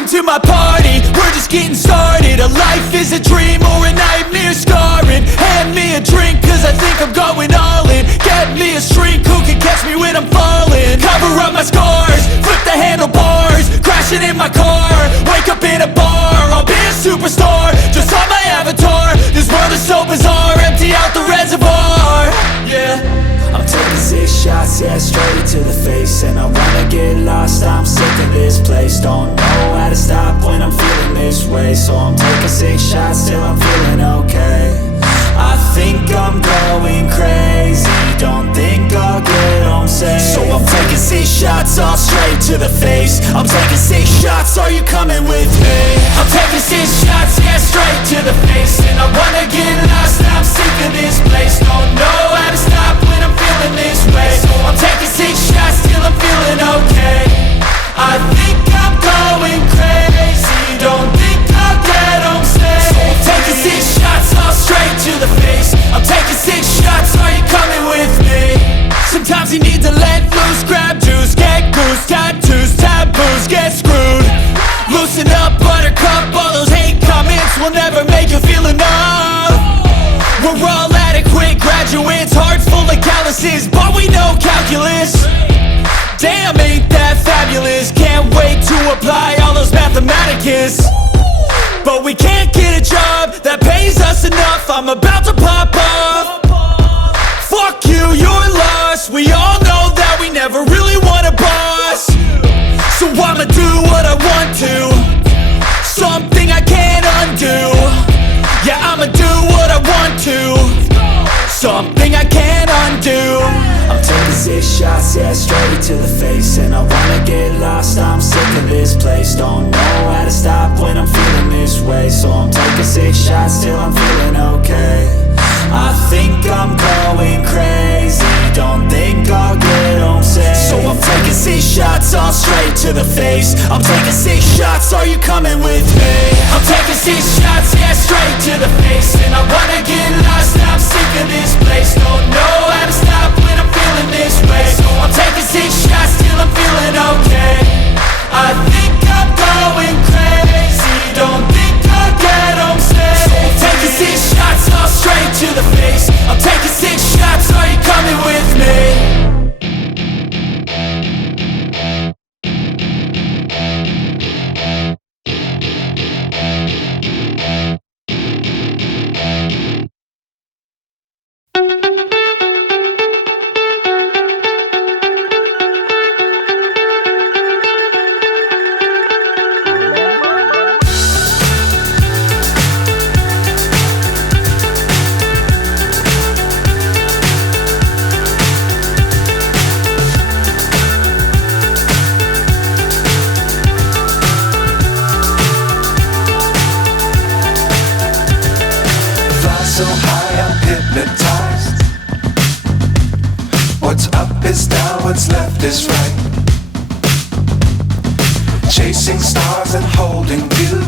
Welcome to my party, we're just getting started. A life is a dream or a nightmare scarring. Hand me a drink cause I think I'm going all in. Get me a shrink who can catch me when I'm falling. Cover up my scars, flip the handlebars. Crashing in my car, wake up in a bar. I'll be a superstar, just on my avatar. This world is so bizarre, empty out the reservoir. Yeah, I'm taking 6 shots, yeah, straight to the face. And I wanna get lost, I'm sick of this place. Don't know how to stop when I'm feeling this way. So I'm taking 6 shots till I'm feeling okay. I think I'm going crazy, don't think I'll get home safe. So I'm taking 6 shots, all straight to the face. I'm taking 6 shots, are you coming with me? I'm taking 6 shots, yeah, straight to the face. And I wanna get lost, I'm sick of this place. Don't know how to stop when I'm feeling this way. So I'm taking 6 shots till I'm feeling okay. I think I'm going crazy, don't think I'll get home safe. So I'm taking 6 shots, all straight to the face. I'm taking 6 shots, are you coming with me? Sometimes you need to let loose, grab juice, get goose, tattoos, taboos, get screwed. Loosen up, buttercup, all those hate comments will never make you feel enough. We're all adequate graduates, heart full of calluses, but we know calculus. Damn, ain't that fabulous? Can't wait to apply all those mathematicus. But we can't get a job that pays us enough. I'm about to pop off. Fuck you, you're lost. We all know that we never really want a boss. So I'ma do what I want to, something I can't undo. Yeah, I'ma do what I want to, something I can't undo. I'm taking 6 shots, yeah, straight to the face. And I wanna get lost, I'm sick of this place. Don't know how to stop when I'm feeling this way. So I'm taking 6 shots till I'm feeling okay. I think I'm going crazy, don't think I'll get home safe. So I'm taking 6 shots, all straight to the face. I'm taking 6 shots, are you coming with me? I'm taking 6 shots, yeah, straight to the face. And I wanna get lost, I'm sick of this place. Don't know how to stop when I'm feeling this way. So I'm taking 6 shots till I'm feeling okay. I think I'm going crazy, don't think I'll get home safe. So I'm taking 6 shots, all straight to the face. I'm taking 6 shots, are you coming with me? So high, I'm hypnotized. What's up is down, what's left is right. Chasing stars and holding you.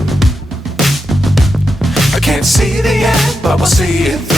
I can't see the end, but we'll see it through.